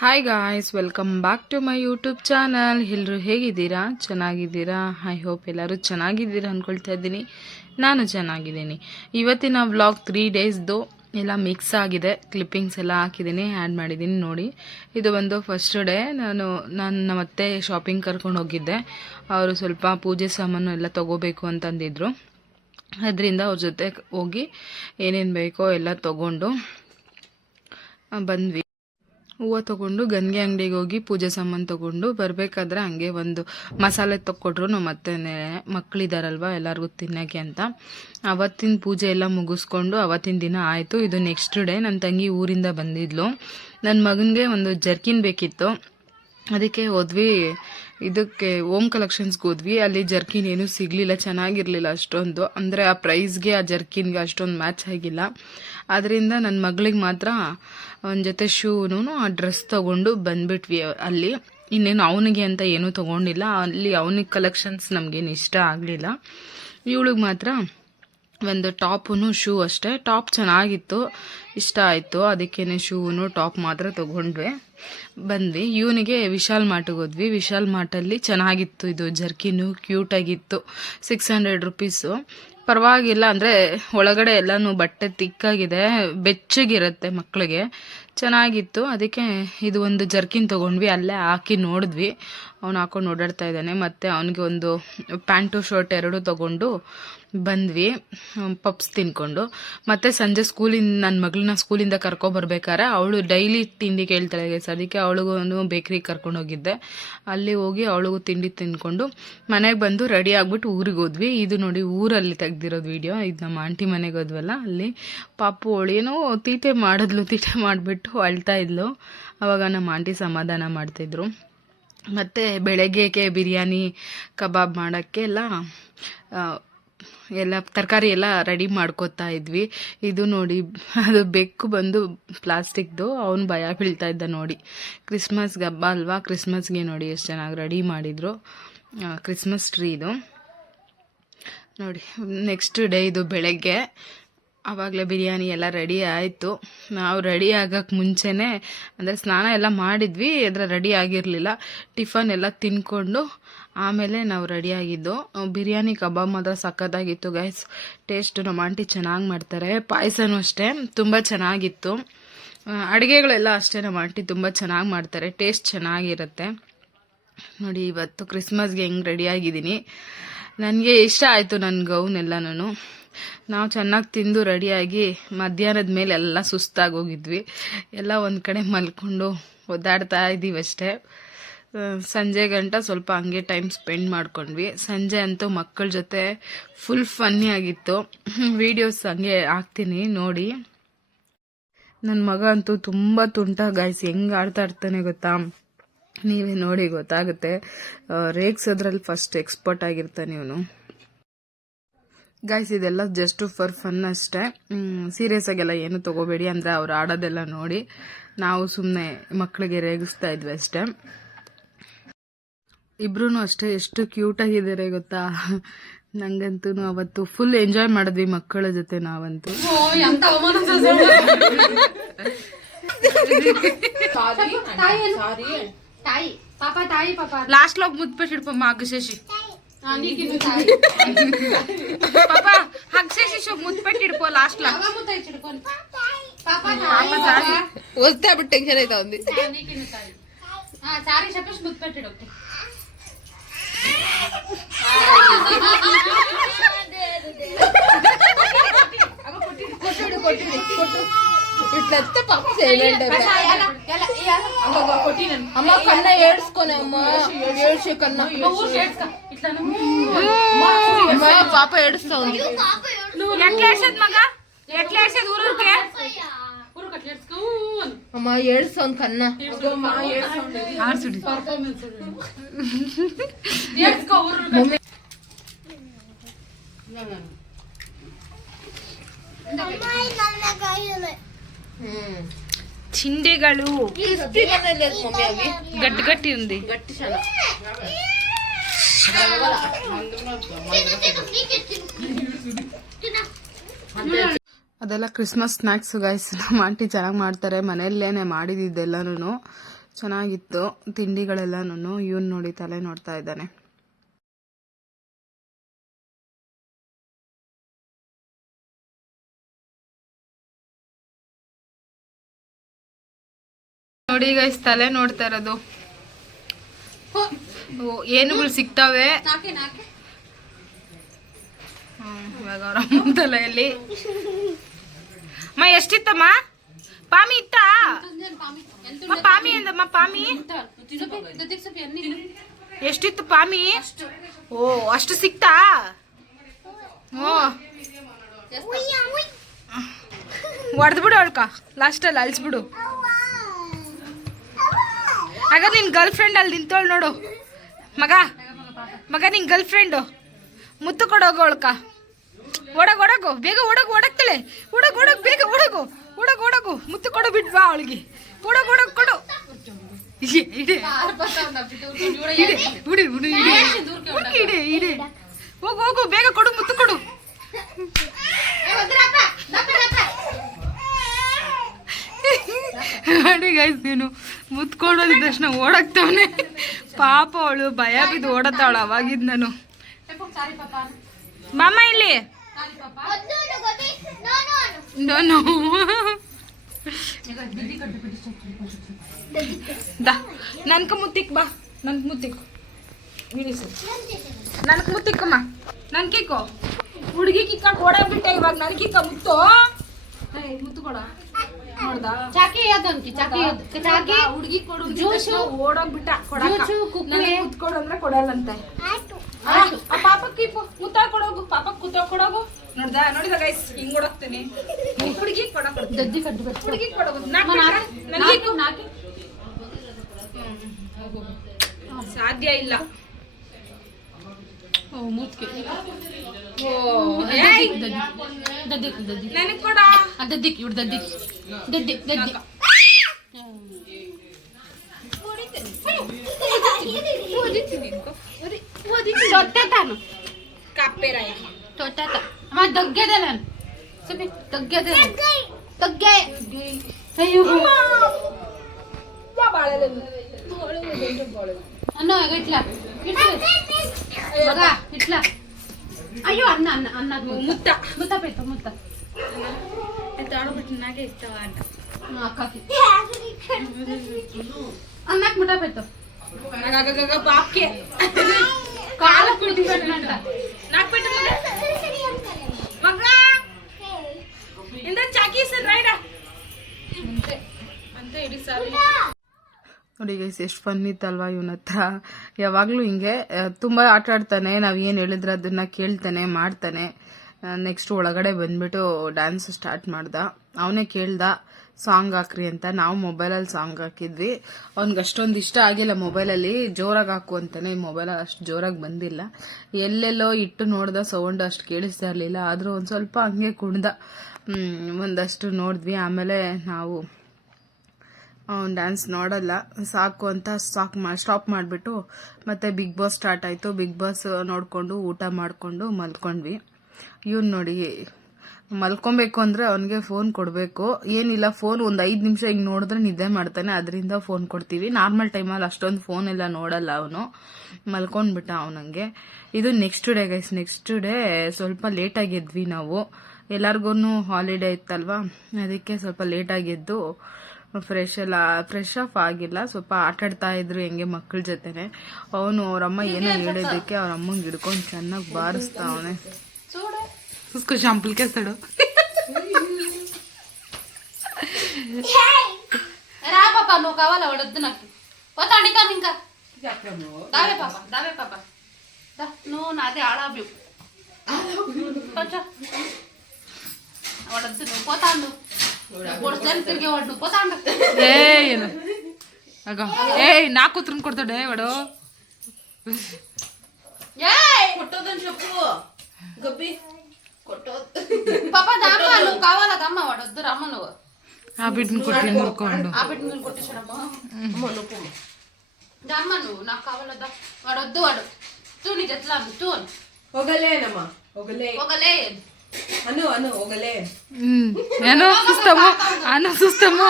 Hi guys, welcome back to my YouTube channel. ಎಲ್ಲರೂ ಹೇಗಿದ್ದೀರಾ? ಚೆನ್ನಾಗಿದ್ದೀರಾ? ಐ ಹೋಪ್ ಎಲ್ಲರೂ ಚೆನ್ನಾಗಿದ್ದೀರಾ ಅಂದ್ಕೊಳ್ತಾ ಇದ್ದೀನಿ. ನಾನು ಚೆನ್ನಾಗಿದ್ದೀನಿ. ಇವತ್ತಿನ ವ್ಲಾಗ್ 3 ಡೇಸ್ದು ಎಲ್ಲ ಮಿಕ್ಸ್ ಆಗಿದೆ. ಕ್ಲಿಪ್ಪಿಂಗ್ಸ್ ಎಲ್ಲ ಹಾಕಿದ್ದೀನಿ, ಆ್ಯಡ್ ಮಾಡಿದ್ದೀನಿ ನೋಡಿ. ಇದು ಒಂದು ಫಸ್ಟ್ ಡೇ. ನಾನು ಮತ್ತೆ ಶಾಪಿಂಗ್ ಕರ್ಕೊಂಡು ಹೋಗಿದ್ದೆ. ಅವರು ಸ್ವಲ್ಪ ಪೂಜೆ ಸಾಮಾನು ಎಲ್ಲ ತೊಗೋಬೇಕು ಅಂತಂದಿದ್ರು. ಅದರಿಂದ ಅವ್ರ ಜೊತೆ ಹೋಗಿ ಏನೇನು ಬೇಕೋ ಎಲ್ಲ ತೊಗೊಂಡು ಬಂದ್ವಿ. ಹೂವು ತೊಗೊಂಡು ಗನ್ಗೆ ಅಂಗಡಿಗೆ ಹೋಗಿ ಪೂಜೆ ಸಾಮಾನು ತೊಗೊಂಡು ಬರಬೇಕಾದ್ರೆ ಹಂಗೆ ಒಂದು ಮಸಾಲೆ ತೊಗೊಟ್ರು. ನಮ್ಮ ಮತ್ತೆ ಮಕ್ಕಳಿದಾರಲ್ವ ಎಲ್ಲರಿಗೂ ತಿನ್ನೋಕ್ಕೆ ಅಂತ. ಅವತ್ತಿನ ಪೂಜೆ ಎಲ್ಲ ಮುಗಿಸ್ಕೊಂಡು ಅವತ್ತಿನ ದಿನ ಆಯಿತು. ಇದು ನೆಕ್ಸ್ಟ್ ಡೇ. ನನ್ನ ತಂಗಿ ಊರಿಂದ ಬಂದಿದ್ಲು. ನನ್ನ ಮಗನಿಗೆ ಒಂದು ಜರ್ಕಿನ್ ಬೇಕಿತ್ತು, ಅದಕ್ಕೆ ಹೋದ್ವಿ. ಇದಕ್ಕೆ ಓಮ್ ಕಲೆಕ್ಷನ್ಸ್ಗೆ ಹೋದ್ವಿ. ಅಲ್ಲಿ ಜರ್ಕಿನ್ ಏನೂ ಸಿಗಲಿಲ್ಲ, ಚೆನ್ನಾಗಿರಲಿಲ್ಲ ಅಷ್ಟೊಂದು. ಅಂದರೆ ಆ ಪ್ರೈಸ್ಗೆ ಆ ಜರ್ಕಿನ್ಗೆ ಅಷ್ಟೊಂದು ಮ್ಯಾಚ್ ಆಗಿಲ್ಲ. ಅದರಿಂದ ನನ್ನ ಮಗಳಿಗೆ ಮಾತ್ರ ಒಂದು ಜೊತೆ ಶೂನು ಆ ಡ್ರೆಸ್ ತೊಗೊಂಡು ಬಂದ್ಬಿಟ್ವಿ. ಅಲ್ಲಿ ಇನ್ನೇನು ಅವನಿಗೆ ಅಂತ ಏನೂ ತೊಗೊಂಡಿಲ್ಲ. ಅಲ್ಲಿ ಅವನಿಗೆ ಕಲೆಕ್ಷನ್ಸ್ ನಮಗೇನು ಇಷ್ಟ ಆಗಲಿಲ್ಲ. ಇವಳಿಗೆ ಮಾತ್ರ ಒಂದು ಟಾಪು ಶೂ ಅಷ್ಟೇ. ಟಾಪ್ ಚೆನ್ನಾಗಿತ್ತು, ಇಷ್ಟ ಆಯಿತು. ಅದಕ್ಕೇ ಶೂನು ಟಾಪ್ ಮಾತ್ರ ತೊಗೊಂಡ್ವಿ, ಬಂದ್ವಿ. ಇವನಿಗೆ ವಿಶಾಲ್ ಮಾರ್ಟಿಗೆ ಹೋದ್ವಿ. ವಿಶಾಲ್ ಮಾರ್ಟಲ್ಲಿ ಚೆನ್ನಾಗಿತ್ತು ಇದು ಜರ್ಕಿನು, ಕ್ಯೂಟಾಗಿತ್ತು. 600 ರುಪೀಸು, ಪರವಾಗಿಲ್ಲ. ಅಂದರೆ ಒಳಗಡೆ ಎಲ್ಲನೂ ಬಟ್ಟೆ ತಿಕ್ಕಾಗಿದೆ, ಬೆಚ್ಚಗಿರುತ್ತೆ ಮಕ್ಕಳಿಗೆ, ಚೆನ್ನಾಗಿತ್ತು. ಅದಕ್ಕೆ ಇದು ಒಂದು ಜರ್ಕಿನ್ ತೊಗೊಂಡ್ವಿ. ಅಲ್ಲೇ ಹಾಕಿ ನೋಡಿದ್ವಿ. ಅವ್ನು ಹಾಕೊಂಡು ಓಡಾಡ್ತಾ ಇದ್ದಾನೆ. ಮತ್ತು ಅವನಿಗೆ ಒಂದು ಪ್ಯಾಂಟು ಶರ್ಟ್ 2 ತೊಗೊಂಡು ಬಂದ್ವಿ, ಪಪ್ಸ್ ತಿನ್ಕೊಂಡು. ಮತ್ತು ಸಂಜೆ ನನ್ನ ಮಗಳನ್ನ ಸ್ಕೂಲಿಂದ ಕರ್ಕೊಬರ್ಬೇಕಾದ್ರೆ ಅವಳು ಡೈಲಿ ತಿಂಡಿ ಕೇಳ್ತಾಳೆ ಗೈಸ್. ಅದಕ್ಕೆ ಅವಳಿಗೂ ಬೇಕ್ರಿಗೆ ಕರ್ಕೊಂಡು ಹೋಗಿದ್ದೆ. ಅಲ್ಲಿ ಹೋಗಿ ಅವಳಿಗೂ ತಿಂಡಿ ತಿನ್ಕೊಂಡು ಮನೆಗೆ ಬಂದು ರೆಡಿ ಆಗಿಬಿಟ್ಟು ಊರಿಗೆ ಹೋದ್ವಿ. ಇದು ನೋಡಿ ಊರಲ್ಲಿ ತೆಗ್ದಿರೋದು ವಿಡಿಯೋ. ಇದು ನಮ್ಮ ಆಂಟಿ ಮನೆಗೆ ಹೋದ್ವಲ್ಲ, ಅಲ್ಲಿ ಪಾಪು ಅವಳೇನೋ ತೀಟೆ ಮಾಡಿಬಿಟ್ಟು ಅಳ್ತಾ ಇದ್ಲು. ಅವಾಗ ನಮ್ಮ ಆಂಟಿ ಸಮಾಧಾನ ಮಾಡ್ತಿದ್ರು. ಮತ್ತು ಬೆಳಗ್ಗೆಗೆ ಬಿರಿಯಾನಿ ಕಬಾಬ್ ಮಾಡೋಕ್ಕೆ ಎಲ್ಲ ತರಕಾರಿ ಎಲ್ಲ ರೆಡಿ ಮಾಡ್ಕೋತಾ ಇದ್ವಿ. ಇದು ನೋಡಿ, ಅದು ಬೆಕ್ಕು ಬಂದು ಪ್ಲಾಸ್ಟಿಕ್ದು, ಅವನು ಭಯ ಬೀಳ್ತಾ ಇದ್ದ ನೋಡಿ. ಕ್ರಿಸ್ಮಸ್ಗೆ ಹಬ್ಬ ಅಲ್ವಾ, ಕ್ರಿಸ್ಮಸ್ಗೆ ನೋಡಿ ಎಷ್ಟು ಚೆನ್ನಾಗಿ ರೆಡಿ ಮಾಡಿದರು. ಕ್ರಿಸ್ಮಸ್ ಟ್ರೀ ಇದು ನೋಡಿ. ನೆಕ್ಸ್ಟ್ ಡೇ ಇದು ಬೆಳಗ್ಗೆ. ಆವಾಗಲೇ ಬಿರಿಯಾನಿ ಎಲ್ಲ ರೆಡಿ ಆಯಿತು. ನಾವು ರೆಡಿ ಆಗೋಕ್ಕೆ ಮುಂಚೆನೇ ಅಂದರೆ ಸ್ನಾನ ಎಲ್ಲ ಮಾಡಿದ್ವಿ, ಅದರ ರೆಡಿ ಆಗಿರಲಿಲ್ಲ. ಟಿಫನ್ ಎಲ್ಲ ತಿನ್ಕೊಂಡು ಆಮೇಲೆ ನಾವು ರೆಡಿಯಾಗಿದ್ದು. ಬಿರಿಯಾನಿ ಕಬಾಬ್ ಮಾತ್ರ ಸಖತ್ತಾಗಿತ್ತು ಗೈಸ್. ಟೇಸ್ಟು ನಮ್ಮ ಆಂಟಿ ಚೆನ್ನಾಗಿ ಮಾಡ್ತಾರೆ. ಪಾಯಸನೂ ಅಷ್ಟೇ ತುಂಬ ಚೆನ್ನಾಗಿತ್ತು. ಅಡುಗೆಗಳೆಲ್ಲ ಅಷ್ಟೇ ನಮ್ಮ ಆಂಟಿ ತುಂಬ ಚೆನ್ನಾಗಿ ಮಾಡ್ತಾರೆ, ಟೇಸ್ಟ್ ಚೆನ್ನಾಗಿರುತ್ತೆ ನೋಡಿ. ಇವತ್ತು ಕ್ರಿಸ್ಮಸ್ಗೆ ಹೆಂಗೆ ರೆಡಿಯಾಗಿದ್ದೀನಿ. ನನಗೆ ಇಷ್ಟ ಆಯಿತು ನನ್ನ ಗೌನೆಲ್ಲನೂ. ನಾವು ಚೆನ್ನಾಗಿ ತಿಂದು ರೆಡಿಯಾಗಿ ಮಧ್ಯಾಹ್ನದ ಮೇಲೆ ಎಲ್ಲ ಸುಸ್ತಾಗಿ ಹೋಗಿದ್ವಿ. ಎಲ್ಲ ಒಂದು ಕಡೆ ಮಲ್ಕೊಂಡು ಒದ್ದಾಡ್ತಾ ಇದ್ದೀವಿ ಅಷ್ಟೇ. ಸಂಜೆ ಗಂಟ ಸ್ವಲ್ಪ ಹಂಗೆ ಟೈಮ್ ಸ್ಪೆಂಡ್ ಮಾಡ್ಕೊಂಡ್ವಿ. ಸಂಜೆ ಅಂತೂ ಮಕ್ಕಳ ಜೊತೆ ಫುಲ್ ಫನ್ನಿ ಆಗಿತ್ತು. ವೀಡಿಯೋಸ್ ಹಂಗೆ ಹಾಕ್ತೀನಿ ನೋಡಿ. ನನ್ನ ಮಗ ಅಂತೂ ತುಂಬ ತುಂಟ ಗಾಯ್ಸ್, ಹೆಂಗೆ ಆಡ್ತಾ ಇರ್ತಾನೆ ಗೊತ್ತಾ, ನೀವೇ ನೋಡಿ ಗೊತ್ತಾಗುತ್ತೆ. ರೇಗ್ಸೋದ್ರಲ್ಲಿ ಫಸ್ಟ್ ಎಕ್ಸ್ಪರ್ಟ್ ಆಗಿರ್ತಾನೆ ಇವನು ಗಾಯ್ಸ್. ಇದೆಲ್ಲ ಜಸ್ಟ್ ಫಾರ್ ಫನ್ ಅಷ್ಟೇ, ಸೀರಿಯಸ್ ಆಗೆಲ್ಲ ಏನು ತೊಗೋಬೇಡಿ. ಅಂದರೆ ಅವ್ರು ಆಡೋದೆಲ್ಲ ನೋಡಿ ನಾವು ಸುಮ್ಮನೆ ಮಕ್ಕಳಿಗೆ ರೇಗಿಸ್ತಾ ಇದ್ವಿ ಅಷ್ಟೇ. ಇಬ್ರು ಅಷ್ಟೇ ಎಷ್ಟು ಕ್ಯೂಟಾಗಿದ್ದಾರೆ ಗೊತ್ತಾ. ನಂಗಂತೂ ಅವತ್ತು ಫುಲ್ ಎಂಜಾಯ್ ಮಾಡಿದ್ವಿ ಮಕ್ಕಳ ಜೊತೆ ನಾವಂತೂ. ಲಾಸ್ಟ್ ಲೋಗ್ ಮುದ್ಬಿಟ್ಟು ಹಿಡ್ಕೊಂಬ ಹಗ್ಗಶೇಷಿ ಪಾಪ, ಹಗ್ಗಶೇಷಿ ಮುದ್ಬಿಟ್ಟು ಹಿಡ್ಕೊ ಲಾಸ್ಟ್ ಲಾಗ್ ಓದ್ತಾ ಬಿಟ್ಟು ಟೆನ್ಷನ್ ಆಯ್ತಾ ಒಂದು ಸಾರಿ ಶಪೇಶ್ ಮುದ್ಬಿಟ್ಟಿಡೋಕೆ. ಅಮ್ಮ ಕನ್ನ ಏಡ್ಸ್ಕೊನೆ ಅಮ್ಮ, ಏಡ್ಸಿ ಕನ್ನ ಪಾಪ ಏಡಿಸ್ತಾವ ಮಗ. ಅಮ್ಮ ಏಡ್ಸೋನ್ ಕನ್ನ ಚಿಂಡೆಗಳು ಗಟ್ಟಿ ಗಟ್ಟಿ ఉంది. ಅದೆಲ್ಲ ಕ್ರಿಸ್ಮಸ್ ಸ್ನ್ಯಾಕ್ಸ್ ಗೈಸ್. ನಮ್ಮ ಆಂಟಿ ಚೆನ್ನಾಗಿ ಮಾಡ್ತಾರೆ, ಮನೆಯಲ್ಲೇನೆ ಮಾಡಿದ್ದೆಲ್ಲನೂ ಚೆನ್ನಾಗಿತ್ತು ತಿಂಡಿಗಳೆಲ್ಲನೂ. ಇವನ್ ನೋಡಿ ತಲೆ ನೋಡ್ತಾ ಇದ್ದಾನೆ. ನೋಡಿ ಗೈಸ್ ತಲೆ ನೋಡ್ತಾ ಇರೋದು. ಏನುಗಳು ಸಿಗ್ತಾವೆ ಇವಾಗ ಅವ್ರ ಅಮ್ಮನ ತಲೆಯಲ್ಲಿ. ಎಷ್ಟಿತ್ತಮ್ಮ ಪಾಮಿ ಇತ್ತಾ? ಪಾಮಿ ಅಂದಮ್ಮ ಪಾಮಿ ಎಷ್ಟಿತ್ತು ಪಾಮಿ? ಓ ಅಷ್ಟು ಸಿಕ್ತಾ? ಓ ಹೊಡೆದ್ಬಿಡು ಅವಳ್ಕ ಲಾಸ್ಟಲ್ಲಿ ಅಲ್ಸ್ಬಿಡು. ಆಗ ನಿನ್ ಗರ್ಲ್ ಫ್ರೆಂಡ್ ಅಲ್ಲಿ ನಿಂತೋಳು ನೋಡು ಮಗ ನಿನ್ ಗರ್ಲ್ ಫ್ರೆಂಡು. ಮುತ್ತು ಕೊಡೋಗು ಅವಳ್ಕ. ಒಡಗು ಬೇಗ ಓಡಕ್ತಾಳೆ. ಓಡಗ್ ಬೇಗ ಓಡಗು ಮುತ್ತು ಕೊಡು ಬಿಟ್ ಬಾ ಅವಳಿಗೆ. ಕೊಡು ಇಡೆ ಹೋಗು ಬೇಗ ಕೊಡು ಮುತ್ತು ಕೊಡು. ನೋಡಿ ಗೈಸ್ ನೀನು ಮುತ್ಕೊಂಡೋದಿದ ತಕ್ಷಣ ಓಡಾಕ್ತವನೆ. ಪಾಪ ಅವಳು ಭಯ ಬಿದ್ದು ಓಡತಾವಳು ಅವಾಗಿದ್ ನಾನು. ಮಾಮ ಇಲ್ಲಿ ನನ್ಕ ಮುತ್ತಿಕ್ ಬಾ. ನನ್ಕ ಮುತ್ತಿಕ್ ನನ್ಕ್ ಮುತ್ತಿಕ್ಕಮ್ಮ. ನನ್ ಕಿಕ್ಕು ಹುಡುಗಿ ಕಿಕ್ಕ ಓಡಾಗ್ಬಿಟ್ಟೆ ಇವಾಗ. ನನ್ ಕಿಕ್ಕ ಮುತ್ತು ಕೊಡ ನೋಡ್ದ ಚಾಕಿ ಹುಡುಗಿ ಕೊಡು ಓಡೋಗ್ಬಿಟ್ಟ. ಮುತ್ಕೊಡು ಅಂದ್ರೆ ಕೊಡಲ್ಲಂತೆ. ಪಾಪ ಕೀಪು ಮುತ್ತ ಕೊಡೋಗು. ಪಾಪ ಕೊಡೋಗು. ನೋಡಿದ ಗೈಸ್ ಹಿಂಗ್ ಓಡೋಗ್ತೀನಿ. ಹುಡುಗಿ ದದ್ದಿ ಹುಡುಗಿ ಕೊಡೋಗು. ಸಾಧ್ಯ ಇಲ್ಲ. ನನಗ್ ಕೊಡ. ದದ್ದಿಕ್ ಇವ್ರು ದದ್ದಿ ಕಾಪೇರಾಯ ತಗ್ಗದೆ ನಾನು ತಗ್ಗದೆ ಅಯ್ಯೋ ಅನ್ನ ಇಟ್ಲಾ ಇಟ್ಲಾ. ಅಯ್ಯೋ ಅನ್ನ ಮುತ್ತ ಬೇಯ್ತು ಮುತ್ತ ತಾಡ್ಬಿಟ್ಟು ನಾಗೆ ಇಷ್ಟವ ಅಕ್ಕಿ ಅನ್ನಕ್ ಮುಟ್ಟ ಬೇಯ್ತು ಬಾಪ್ಗೆ ಕಾಲ ಕುಡಿಬೇಕಂತ ನಾಕ್ ಬಿಟ್ಟು ಮಗ ಇಂದ ಚಾಕಿ ಸರ್ ರೈಡ ಅಂತ ಇಡೀ ಸಾರಿ. ನೋಡಿ ಗೈಸ್ ಎಷ್ಟು ಫನ್ ಇತ್ತಲ್ವಾ ಇವನ ಹತ್ರ. ಯಾವಾಗಲೂ ಹಿಂಗೆ ತುಂಬ ಆಟ ಆಡ್ತಾನೆ. ನಾವು ಏನು ಹೇಳಿದ್ರೆ ಅದನ್ನು ಕೇಳ್ತಾನೆ ಮಾಡ್ತಾನೆ. ನೆಕ್ಸ್ಟ್ ಒಳಗಡೆ ಬಂದ್ಬಿಟ್ಟು ಡ್ಯಾನ್ಸ್ ಸ್ಟಾರ್ಟ್ ಮಾಡ್ದ. ಅವನೇ ಕೇಳ್ದ ಸಾಂಗ್ ಹಾಕ್ರಿ ಅಂತ. ನಾವು ಮೊಬೈಲಲ್ಲಿ ಸಾಂಗ್ ಹಾಕಿದ್ವಿ. ಅವ್ನಿಗೆ ಅಷ್ಟೊಂದು ಇಷ್ಟ ಆಗಿಲ್ಲ ಮೊಬೈಲಲ್ಲಿ. ಜೋರಾಗಿ ಹಾಕು ಅಂತಾನೆ. ಮೊಬೈಲಲ್ಲಿ ಅಷ್ಟು ಜೋರಾಗಿ ಬಂದಿಲ್ಲ. ಎಲ್ಲೆಲ್ಲೋ ಇಟ್ಟು ನೋಡ್ದ ಸೌಂಡ್ ಅಷ್ಟು ಕೇಳಿಸ್ತಾ ಇರಲಿಲ್ಲ. ಆದರೂ ಒಂದು ಸ್ವಲ್ಪ ಹಂಗೆ ಕುಣ್ದ. ಒಂದಷ್ಟು ನೋಡಿದ್ವಿ. ಆಮೇಲೆ ನಾವು ಅವ್ನು ಡ್ಯಾನ್ಸ್ ನೋಡಲ್ಲ ಸಾಕು ಅಂತ ಸ್ಟಾಪ್ ಮಾಡಿಬಿಟ್ಟು ಮತ್ತೆ ಬಿಗ್ ಬಾಸ್ ಸ್ಟಾರ್ಟ್ ಆಯಿತು. ಬಿಗ್ ಬಾಸ್ ನೋಡಿಕೊಂಡು ಊಟ ಮಾಡಿಕೊಂಡು ಮಲ್ಕೊಂಡ್ವಿ. ಇವ್ನು ನೋಡಿ ಮಲ್ಕೊಬೇಕು ಅಂದರೆ ಅವನಿಗೆ ಫೋನ್ ಕೊಡಬೇಕು. ಏನಿಲ್ಲ ಫೋನ್ ಒಂದು 5 ನಿಮಿಷ ಹಿಂಗೆ ನೋಡಿದ್ರೆ ನಿದ್ದೆ ಮಾಡ್ತಾನೆ. ಅದರಿಂದ ಫೋನ್ ಕೊಡ್ತೀವಿ. ನಾರ್ಮಲ್ ಟೈಮಲ್ಲಿ ಅಷ್ಟೊಂದು ಫೋನ್ ಎಲ್ಲ ನೋಡಲ್ಲ ಅವನು. ಮಲ್ಕೊಂಡ್ಬಿಟ್ಟ ಅವನಂಗೆ. ಇದು next day guys. Next day ಸ್ವಲ್ಪ ಲೇಟಾಗಿ ಎದ್ವಿ ನಾವು. ಎಲ್ಲರಿಗೂ ಹಾಲಿಡೇ ಇತ್ತಲ್ವಾ, ಅದಕ್ಕೆ ಸ್ವಲ್ಪ ಲೇಟಾಗಿ ಎದ್ದು ಫ್ರೆಶ್ ಆಫ್ ಆಗಿಲ್ಲ. ಸ್ವಲ್ಪ ಆಟಾಡ್ತಾ ಇದ್ರು ಹೆಂಗೆ ಮಕ್ಕಳ ಜೊತೆನೆ. ಅವನು ಅವ್ರಮ್ಮ ಏನೋ ಹೇಳಿದ್ದಕ್ಕೆ ಅವ್ರ ಅಮ್ಮಂಗೆ ಹಿಡ್ಕೊಂಡು ಚೆನ್ನಾಗಿ ಬಾರಿಸ್ತಾ ಅವನೇ. उसको शैम्पल के सड़ो రా పాపా నువ్వు కావాలా వడొద్దు నాకు పోతాండి కా ఇంకా దావే పాప దా నువ్వు నాదే ఆడాబి కొంచెం వడొద్దు నువ్వు పోతాండు పొడిచాను తిరిగే వాడు నువ్వు పోతాండు నా కూతురుని కొడతాడే వాడు. కొట్టొద్దని చెప్పు గబ్బి పాప దమ్మ నువ్వు కావాలా దమ్మ వాడొద్దు రమ్మ నువ్వు ఆ బిడ్డను కొట్టి మురుకోండు. ఆ బిడ్డను కొట్టేసాడమ్మా దమ్మ నువ్వు నాకు కావాలా వాడొద్దు వాడు తూ నీ జట్లా తూ ಹೋಗಲೇನಮ್ಮ ಹೋಗಲೇ ಹೋಗಲೇ ಅನು ಅನು ಹೋಗಲೇ ಏನೋ ಸುಸ್ತಮು ಅನು ಸುಸ್ತಮು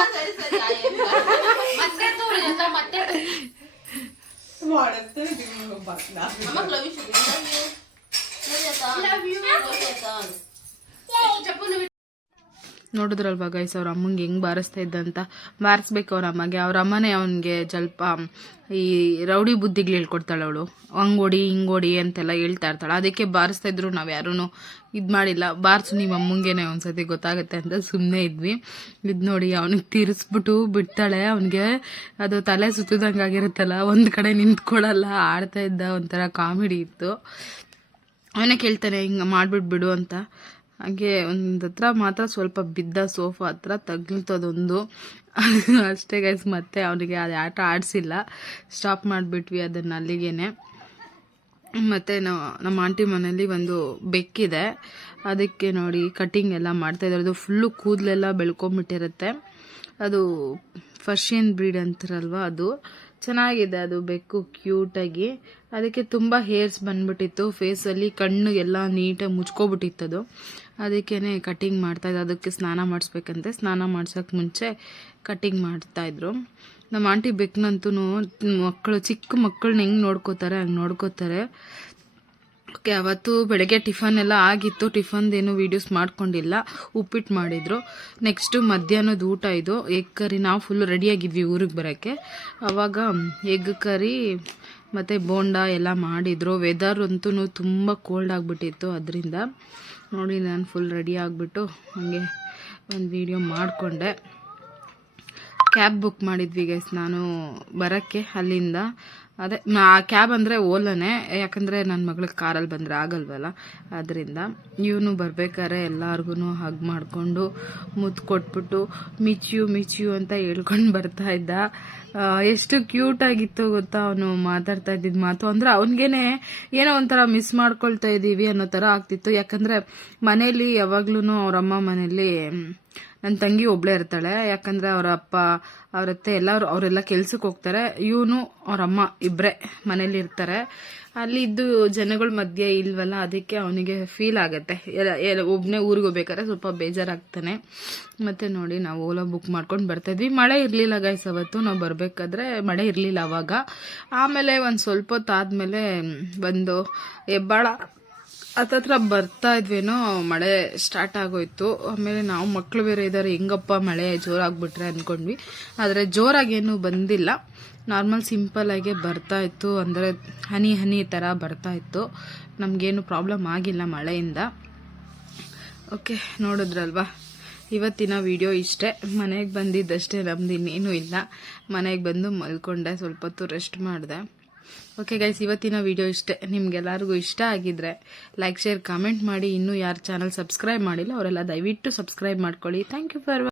ಮತ್ತೆ ತೂ నీ జట్లా ಅಮ್ಮ ಲವ್ ಯು ಚಪ್ಪು ನೋಡಿದ್ರಲ್ವಾ ಗೈಸ್ ಅವ್ರ ಅಮ್ಮಂಗೆ ಹೆಂಗ್ ಬಾರಿಸ್ತಾ ಇದ್ದಂತ. ಬಾರಿಸ್ಬೇಕು ಅವ್ರ ಅಮ್ಮಗೆ. ಅವ್ರ ಅಮ್ಮನೇ ಅವನಿಗೆ ಸ್ವಲ್ಪ ಈ ರೌಡಿ ಬುದ್ಧಿಗಳು ಹೇಳ್ಕೊಡ್ತಾಳೆ ಅವಳು. ಹಂಗೋಡಿ ಹಿಂಗೋಡಿ ಅಂತೆಲ್ಲ ಹೇಳ್ತಾ ಇರ್ತಾಳೆ. ಅದಕ್ಕೆ ಬಾರಿಸ್ತಾ ಇದ್ರು ನಾವ್ ಯಾರೂ ಇದ್ ಮಾಡಿಲ್ಲ. ಬಾರ್ಸು ನಿಮ್ಮ ಅಮ್ಮಂಗೆನೆ ಒಂದ್ಸತಿ ಗೊತ್ತಾಗುತ್ತೆ ಅಂತ ಸುಮ್ಮನೆ ಇದ್ವಿ. ಇದ್ ನೋಡಿ ಅವನಿಗೆ ತೀರಿಸ್ಬಿಟ್ಟು ಬಿಡ್ತಾಳೆ. ಅವನಿಗೆ ಅದು ತಲೆ ಸುತ್ತದಂಗಾಗಿರುತ್ತಲ್ಲ, ಒಂದ್ ಕಡೆ ನಿಂತ್ಕೊಳ್ಳಲ್ಲ, ಆಡ್ತಾ ಇದ್ದ. ಒಂಥರ ಕಾಮಿಡಿ ಇತ್ತು. ಅವನೇ ಕೇಳ್ತಾನೆ ಹಿಂಗ ಮಾಡ್ಬಿಟ್ಬಿಡು ಅಂತ. ಹಾಗೆ ಒಂದು ಹತ್ರ ಮಾತ್ರ ಸ್ವಲ್ಪ ಬಿದ್ದ, ಸೋಫಾ ಹತ್ರ ತಗ್ಲಿತದೊಂದು ಅಷ್ಟೇ ಗೈಸ್. ಮತ್ತೆ ಅವನಿಗೆ ಅದು ಆಟ ಆಡಿಸಿಲ್ಲ, ಸ್ಟಾಪ್ ಮಾಡಿಬಿಟ್ವಿ ಅದನ್ನು ಅಲ್ಲಿಗೇನೆ. ಮತ್ತು ನಮ್ಮ ಆಂಟಿ ಮನೇಲಿ ಒಂದು ಬೆಕ್ಕಿದೆ, ಅದಕ್ಕೆ ನೋಡಿ ಕಟಿಂಗ್ ಎಲ್ಲ ಮಾಡ್ತಾಯಿದ್ದಾರೆ. ಅದು ಫುಲ್ಲು ಕೂದಲೆಲ್ಲ ಬೆಳ್ಕೊಂಬಿಟ್ಟಿರುತ್ತೆ. ಅದು ಪರ್ಷಿಯನ್ ಬ್ರೀಡ್ ಅಂತಾರಲ್ವ, ಅದು ಚೆನ್ನಾಗಿದೆ. ಅದು ಬೆಕ್ಕು ಕ್ಯೂಟಾಗಿ. ಅದಕ್ಕೆ ತುಂಬ ಹೇರ್ಸ್ ಬಂದ್ಬಿಟ್ಟಿತ್ತು ಫೇಸಲ್ಲಿ, ಕಣ್ಣು ಎಲ್ಲ ನೀಟಾಗಿ ಮುಚ್ಕೊಬಿಟ್ಟಿತ್ತದು. ಅದಕ್ಕೇ ಕಟಿಂಗ್ ಮಾಡ್ತಾಯಿದ್ದು. ಅದಕ್ಕೆ ಸ್ನಾನ ಮಾಡಿಸ್ಬೇಕಂತೆ. ಸ್ನಾನ ಮಾಡ್ಸೋಕ್ಕೆ ಮುಂಚೆ ಕಟಿಂಗ್ ಮಾಡ್ತಾಯಿದ್ರು. ನಮ್ಮ ಆಂಟಿ ಬೆಕ್ಕನಂತೂ ಮಕ್ಕಳು, ಚಿಕ್ಕ ಮಕ್ಕಳನ್ನ ಹೆಂಗೆ ನೋಡ್ಕೋತಾರೆ ಹಂಗೆ ನೋಡ್ಕೋತಾರೆ. ಓಕೆ, ಅವತ್ತು ಬೆಳಗ್ಗೆ ಟಿಫನ್ ಎಲ್ಲ ಆಗಿತ್ತು. ಟಿಫನ್ದೇನು ವೀಡಿಯೋಸ್ ಮಾಡ್ಕೊಂಡಿಲ್ಲ. ಉಪ್ಪಿಟ್ಟು ಮಾಡಿದ್ರು. ನೆಕ್ಸ್ಟು ಮಧ್ಯಾಹ್ನದ ಊಟ ಇದು ಎಗ್ ಕರಿ. ನಾವು ಫುಲ್ಲು ರೆಡಿಯಾಗಿದ್ವಿ ಊರಿಗೆ ಬರೋಕ್ಕೆ. ಆವಾಗ ಎಗ್ ಕರಿ ಮತ್ತು ಬೋಂಡ ಎಲ್ಲ ಮಾಡಿದ್ರು. ವೆದರ್ ಅಂತೂ ತುಂಬ ಕೋಲ್ಡ್ ಆಗಿಬಿಟ್ಟಿತ್ತು. ಅದರಿಂದ ನೋಡಿ ನಾನು ಫುಲ್ ರೆಡಿ ಆಗಿಬಿಟ್ಟು ಹಾಗೆ ಒಂದು ವಿಡಿಯೋ ಮಾಡಿಕೊಂಡೆ. ಕ್ಯಾಬ್ ಬುಕ್ ಮಾಡಿದ್ವಿ ಗೈಸ್ ನಾನು ಬರೋಕ್ಕೆ ಅಲ್ಲಿಂದ. ಅದೇ ಕ್ಯಾಬ್ ಅಂದರೆ ಓಲಾನೇ, ಯಾಕಂದರೆ ನನ್ನ ಮಗಳಿಗೆ ಕಾರಲ್ಲಿ ಬಂದರೆ ಆಗಲ್ವಲ್ಲ. ಅದರಿಂದ ಇವನು ಬರ್ಬೇಕಾದ್ರೆ ಎಲ್ಲರಿಗೂ ಹಗ್ ಮಾಡಿಕೊಂಡು ಮುತ್ತು ಕೊಟ್ಬಿಟ್ಟು ಮಿಚ್ಯು ಅಂತ ಹೇಳ್ಕೊಂಡು ಬರ್ತಾ ಇದ್ದ. ಎಷ್ಟು ಕ್ಯೂಟಾಗಿತ್ತು ಗೊತ್ತಾ ಅವನು ಮಾತಾಡ್ತಾ ಇದ್ದಿದ್ದು ಮಾತು. ಅಂದರೆ ಅವನಿಗೇನೆ ಏನೋ ಒಂಥರ ಮಿಸ್ ಮಾಡ್ಕೊಳ್ತಾ ಇದ್ದೀವಿ ಅನ್ನೋ ಥರ ಆಗ್ತಿತ್ತು. ಯಾಕಂದರೆ ಮನೇಲಿ ಯಾವಾಗ್ಲೂ ಅವರಮ್ಮ ಮನೇಲಿ ನನ್ನ ತಂಗಿ ಒಬ್ಳೇ ಇರ್ತಾಳೆ. ಯಾಕಂದರೆ ಅವರ ಅಪ್ಪ ಅವರತ್ತೆ ಅವರೆಲ್ಲ ಕೆಲ್ಸಕ್ಕೆ ಹೋಗ್ತಾರೆ. ಇವನು ಅವರಮ್ಮ ಇಬ್ಬರೇ ಮನೇಲಿ ಇರ್ತಾರೆ. ಅಲ್ಲಿ ಇದ್ದು ಜನಗಳ ಮಧ್ಯೆ ಇಲ್ವಲ್ಲ, ಅದಕ್ಕೆ ಅವನಿಗೆ ಫೀಲ್ ಆಗುತ್ತೆ. ಒಬ್ಬನೇ ಊರಿಗೆ ಹೋಗ್ಬೇಕಾದ್ರೆ ಸ್ವಲ್ಪ ಬೇಜಾರಾಗ್ತಾನೆ. ಮತ್ತು ನೋಡಿ ನಾವು ಓಲಾ ಬುಕ್ ಮಾಡ್ಕೊಂಡು ಬರ್ತಾಯಿದ್ವಿ. ಮಳೆ ಇರಲಿಲ್ಲ ಗೈಸ್ ಅವತ್ತು ನಾವು ಬರಬೇಕಾದ್ರೆ. ಮಳೆ ಇರಲಿಲ್ಲ ಅವಾಗ. ಆಮೇಲೆ ಒಂದು ಸ್ವಲ್ಪ ಹೊತ್ತಾದಮೇಲೆ ಬಂದು ಹೆಬ್ಬಾಳ ಹತ್ತತ್ರ ಬರ್ತಾ ಇದ್ವೇನೋ ಮಳೆ ಸ್ಟಾರ್ಟ್ ಆಗೋಯ್ತು. ಆಮೇಲೆ ನಾವು ಮಕ್ಕಳು ಬೇರೆ ಇದ್ದಾರೆ, ಹೆಂಗಪ್ಪ ಮಳೆ ಜೋರಾಗ್ಬಿಟ್ರೆ ಅಂದ್ಕೊಂಡ್ವಿ. ಆದರೆ ಜೋರಾಗೇನು ಬಂದಿಲ್ಲ, ನಾರ್ಮಲ್ ಸಿಂಪಲ್ಲಾಗೆ ಬರ್ತಾ ಇತ್ತು. ಅಂದರೆ ಹನಿ ಥರ ಬರ್ತಾ ಇತ್ತು. ನಮಗೇನು ಪ್ರಾಬ್ಲಮ್ ಆಗಿಲ್ಲ ಮಳೆಯಿಂದ. ಓಕೆ, ನೋಡಿದ್ರಲ್ವಾ ಇವತ್ತಿನ ವಿಡಿಯೋ ಇಷ್ಟೇ. ಮನೆಗೆ ಬಂದಿದ್ದಷ್ಟೇ, ನಮ್ದು ಇನ್ನೇನು ಇಲ್ಲ. ಮನೆಗೆ ಬಂದು ಮಲ್ಕೊಂಡೆ, ಸ್ವಲ್ಪ ಹೊತ್ತು ರೆಸ್ಟ್ ಮಾಡಿದೆ. ಓಕೆ ಗೈಸ್, ಇವತ್ತಿನ ವಿಡಿಯೋ ಇಷ್ಟೇ. ನಿಮ್ಗೆಲ್ಲರಿಗೂ ಇಷ್ಟ ಆಗಿದ್ರೆ ಲೈಕ್, ಶೇರ್, ಕಾಮೆಂಟ್ ಮಾಡಿ. ಇನ್ನೂ ಯಾರು ಚಾನಲ್ ಸಬ್ಸ್ಕ್ರೈಬ್ ಮಾಡಿಲ್ಲ ಅವರೆಲ್ಲ ದಯವಿಟ್ಟು ಸಬ್ಸ್ಕ್ರೈಬ್ ಮಾಡ್ಕೊಳ್ಳಿ. Thank you for